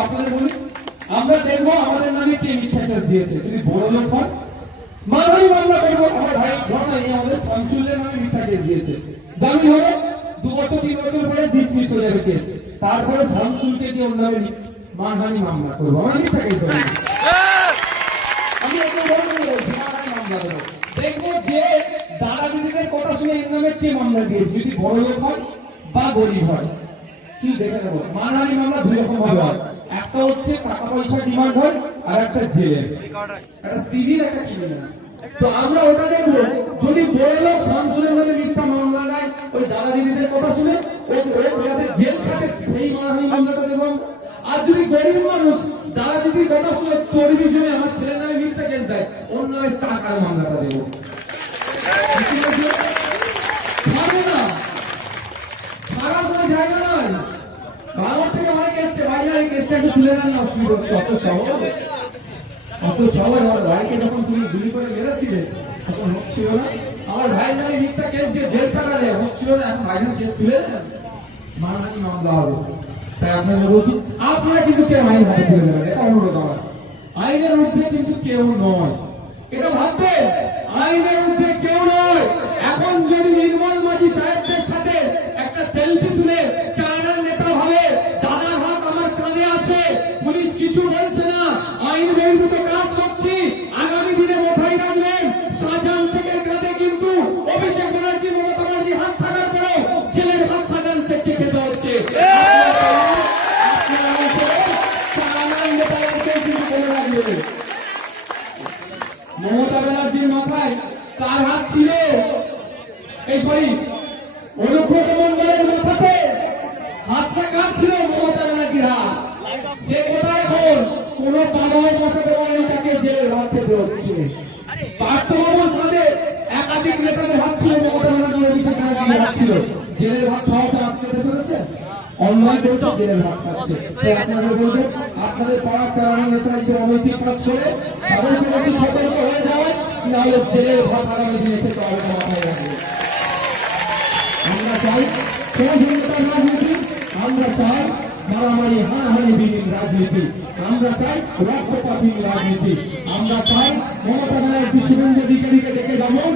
আপনাদের বলি, আমরা দেখবো আমাদের নামে কে মিথ্যা কেস দিয়েছে। যদি বড় লোক হন মানহানি মামলা করবো। আমার ভাই ঘটনা আমাদের শামসুলের নামে মিথ্যা কেস দিয়েছে, জামিন হলো 2 বছর 3 বছর পরে ডিসমিস হয়ে যাবে কেস। তারপরে শামসুলকে দিয়ে ওর নামে মানহানি মামলা করবো, আমরা মিথ্যা কেস দেবো। আমি ওকে বলবো মানহানি মামলা দেবো। দেখবো যে দাদা দিদিদের কথা শুনে এর নামে কে মামলা দিয়েছে, যদি বড় লোক হয় বা গরিব হয়। কি দেখে নেবো, মানহানি মামলা 2 রকম ভাবে হয়। একটা হচ্ছে টাকা পয়সা ডিমান্ড হয়, আর একটা জেলের, একটা সিভিল, একটা ক্রিমিনাল। তো আমরা ওটা দেখবো, যদি বড় লোক শামসুলের নামে মিথ্যা মামলা দেয় ওই দাদা দিদিদের কথা শুনে জেল খাটে, সেই মানহানি মামলাটা দেবো। আর যদি গরিব মানুষ দাদা দিদির কথা শুনে চর্বি জমে আমার ছেলের নামে মিথ্যা কেস দেয়, ওর নামে টাকার মামলাটা দেবো। ছাড়বো না, ছাড়ার কোনো জায়গা নয়। ভারত থেকে অনেক এসছে, বাইরে কেসটা একটু তুলে নেন না, অসুবিধা হচ্ছে। অত সহজ আমার ভাইকে যখন তুমি গুলি করে মেরেছিলে তখন হচ্ছিল না। আমার ভাই নামে মিথ্যা কেস দিয়ে জেল কাটালে হচ্ছিল না, এখন ভাইজান কেস তুলে দেন, মানহানি মামলা হবে। তাই আপনারা বলছি, আপনারা কিন্তু কেউ আইন হাতে তুলে দেবেন, এটা অনুরোধ আমার। আইনের ঊর্ধ্বে কিন্তু কেউ নয়, এটা ভাববে। আইনের ঊর্ধ্বে কেউ নয়। এখন যদি নির্মল মাঝি সাহেবদের সাথে একটা সেলফি তুলে চায়নার নেতা ভাবে দাদার হাত আমার কাঁধে আছে, পুলিশ কিছু বলছে না, আইন বহির্ভূত কাজ করছি, আগামী দিনে মাথায় রাখবেন শাহজাহান শেখের কাঁধে কিন্তু অভিষেক ব্যানার্জি, মমতা ব্যানার্জি হাত থাকার পরেও জেলের ভাত শাহজাহান শেখকে খেতে হচ্ছে। মমতা ব্যানার্জির মাথায় কার হাত ছিল? এই সরি, অনুব্রত মন্ডলের মাথাতে হাতটা কার ছিল? মমতা ব্যানার্জির হাত। সে কোথায় এখন? কোন পাড়ায় বসাতে পারেনি, তাকে জেলের হাত খেতে হচ্ছে। পার্থভবন সাথে একাধিক নেতাদের হাত ছিল, মমতা ব্যানার্জি অভিষেক ব্যানার্জির হাত ছিল। জেলের ভাত খাওয়াটা আটকে ফেলেছে, অন্যায় করছে, জেলের ভাত খাচ্ছে। তাই আপনাদের বলবো, আপনাদের পাড়ার চালানো নেতা একটু অনৈতিক কাজ করে তাদেরকে একটু সতর্ক হয়ে যাওয়ায়, নাহলে জেলের ভাত আগামী দিনে খেতে হবে, মাথায় রাখবে। আমরা চাই সহযোগিতার রাজনীতি, আমরা চাই মারামারি হানাহানি বিহীন রাজনীতি, আমরা চাই রক্তপাতহীন রাজনীতি, আমরা চাই মমতা ব্যানার্জি শুভেন্দু অধিকারীকে ডেকে যেমন